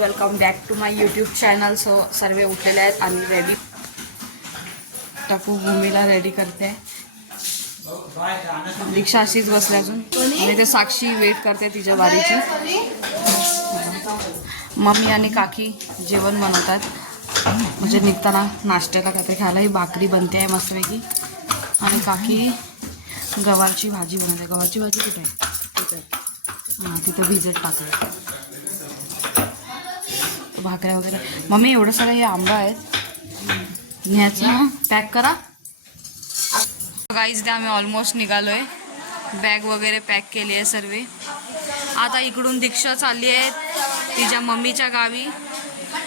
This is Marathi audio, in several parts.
Welcome back to my YouTube channel. So सर्व उठलेले आहेत आणि रेडी. टाकू भूमीला रेडी करते. दीक्षा अशीच बसली अजून आणि ते साक्षी वेट करते तिच्या बारीची. मम्मी आणि काकी जेवण बनवतात, म्हणजे निघताना नाश्त्याला काहीतरी खायला. ही भाकरी बनते आहे मस्तपैकी आणि काकी गव्हाची भाजी बनवते. गव्हाची भाजी कुठे आहे? तिथे हां, तिथं भिजत टाकलं. भाकऱ्या वगैरे. मम्मी एवढं सारं हे आंबा आहेत, न्यायचं पॅक करा. गाईज, ते आम्ही ऑलमोस्ट निघालोय. बॅग वगैरे पॅक केली आहे सर्व. आता इकडून दीक्षा चालली आहे तिच्या मम्मीच्या गावी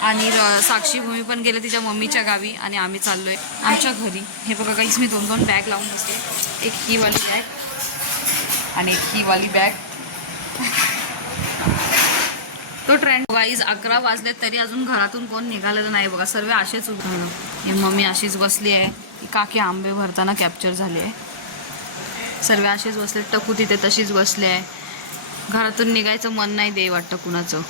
आणि साक्षी भूमी पण गेले तिच्या मम्मीच्या गावी आणि आम्ही चाललोय आमच्या घरी. हे बघा गाईज, मी दोन दोन बॅग लावून बसते. एक ही वाली बॅग आणि एक ही वाली बॅग. तो ट्रेंड. गाईज 11 वाजले तरी अजून घरातून कोण निघालेलं नाही बघा. सर्व असेच उभं. ही मम्मी अशीच बसली आहे. काकी आंबे भरताना कॅप्चर झाली आहे. सर्व असेच बसले. टकू तिथे तशीच बसली आहे. घरातून निघायचं मन नाही दे वाटतं कुणाचं.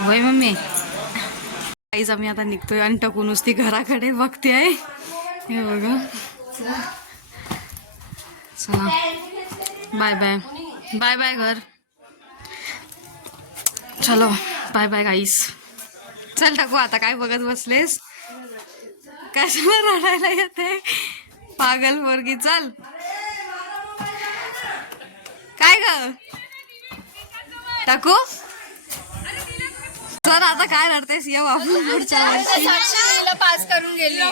वय मम्मी. गाईज आम्ही आता निघतोय आणि टकू नुसती घराकडे बघते आहे. हे बघा. चला बाय बाय. बाय बाय घर. चलो बाय बाय गाईस. चल टाकू. आता काय बघत बसलेस? कशाला रडायला येते पागल पोरगी? चल. काय ग टाकू? सर आता काय रडतेस? येऊ आपण पुढच्या वर्षी. पास करून गेली.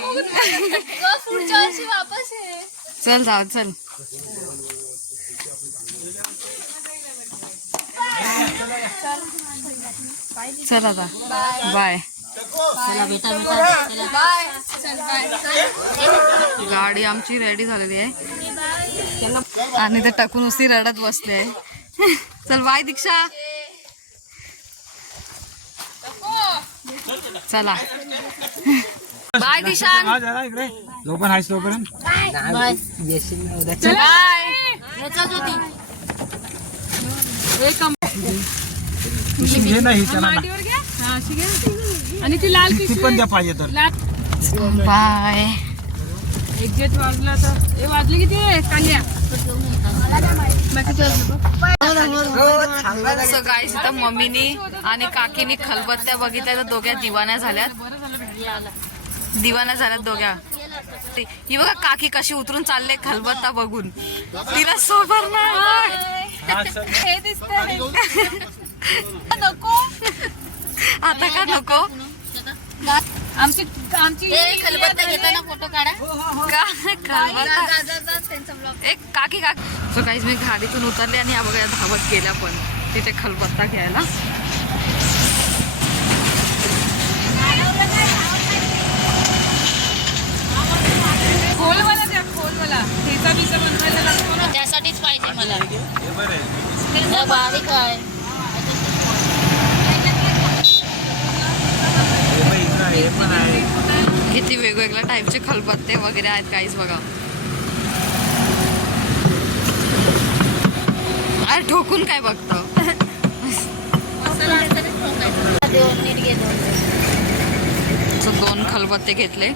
पुढच्या वर्षी वापस ये. चल जाऊ. चल चल आता बाय. गाडी आमची रेडी झालेली आहे आणि ते टाकून नुसती रडत बसले. चल बाय दीक्षा. चला बाय दिशान. लोपन आहेस तोपर्यंत घे नाही आणि ती लाल ती पण द्या पाहिजे तर. बाय. एक्झॅक्ट वाजला तर हे वाजले किती काल्या. सो गाईस, इथं मम्मीनी आणि काकीनी खलबत्त्या बघितल्या तर दोघ्या दिवाण्या झाल्यात. दोघ्या. ही बघा काकी कशी उतरून चालले खलबत्ता बघून. तिला सोबर हे दिसतंय. नको आता का नको? आमची खलबत्ता घेताना फोटो काढा. एक काकी. सो गाईस, मी गाडीतून उतरले आणि या बघा धावत गेल्या पण तिथे खलबत्ता घ्यायला. खोलवाला द्या, खोलवाला ठेचा बिचा बनवायला लागतो ना, त्यासाठीच पाहिजे मला. बारीक आहे. किती वेगवेगळ्या टाईपचे खलबत्ते वगैरे आहेत गाईस बघा. अरे ठोकून काय बघतो? दोन खलबत्ते घेतले.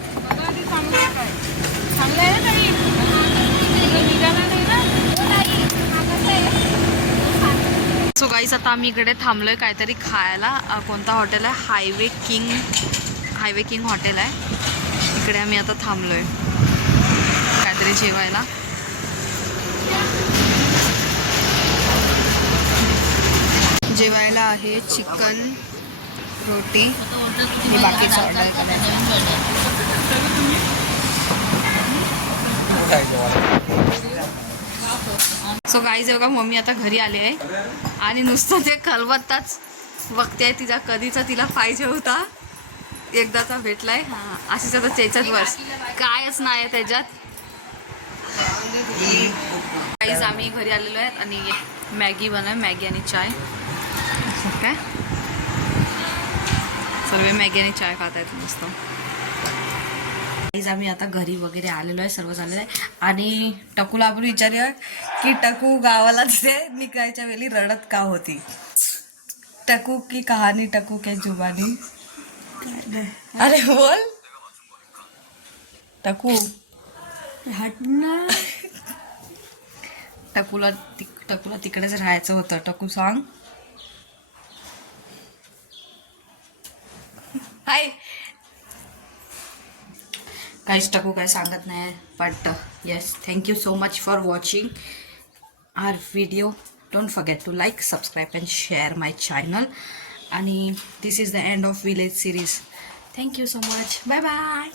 सो गाईस, आता आम्ही इकडे थांबलोय काहीतरी खायला. कोणता हॉटेल आहे? हायवे किंग हॉटेल आहे. इकडे आम्ही आता थांबलोय काहीतरी जेवायला. जेवायला आहे चिकन रोटी हे बाकीचं ऑर्डर करायचं. सो गाईज बघा, मम्मी आता घरी आली आहे आणि नुसतं ते खलबत्ताच बघते. तिचा कधीचा तिला पाहिजे होता, एकदाचा भेटलाय. हां, अशीच आता त्याच्यात बस, कायच नाही आहे त्याच्यात. गाईज आम्ही घरी आलेलो आहेत आणि मॅगी मॅगी आणि चाय. काय सर्व मॅगी आणि चाय खात आहेत मस्त. गाईज आम्ही आता घरी वगैरे आलेलो आहे, सर्व झालेलं आहे. आणि टकूला आपण विचारूया की टकू गावाला तिथे निघायच्या वेळी रडत का होती. टकू की कहानी टकू के जुबानी. अरे बोल टकू. टकूला तिकडेच राहायचं होतं. टकू सांग. हाय काहीच टकू काय सांगत नाही. But yes, thank you so much for watching our video. Don't forget to like, subscribe and share my channel. आणि this is the end of village series. Thank you so much. Bye bye.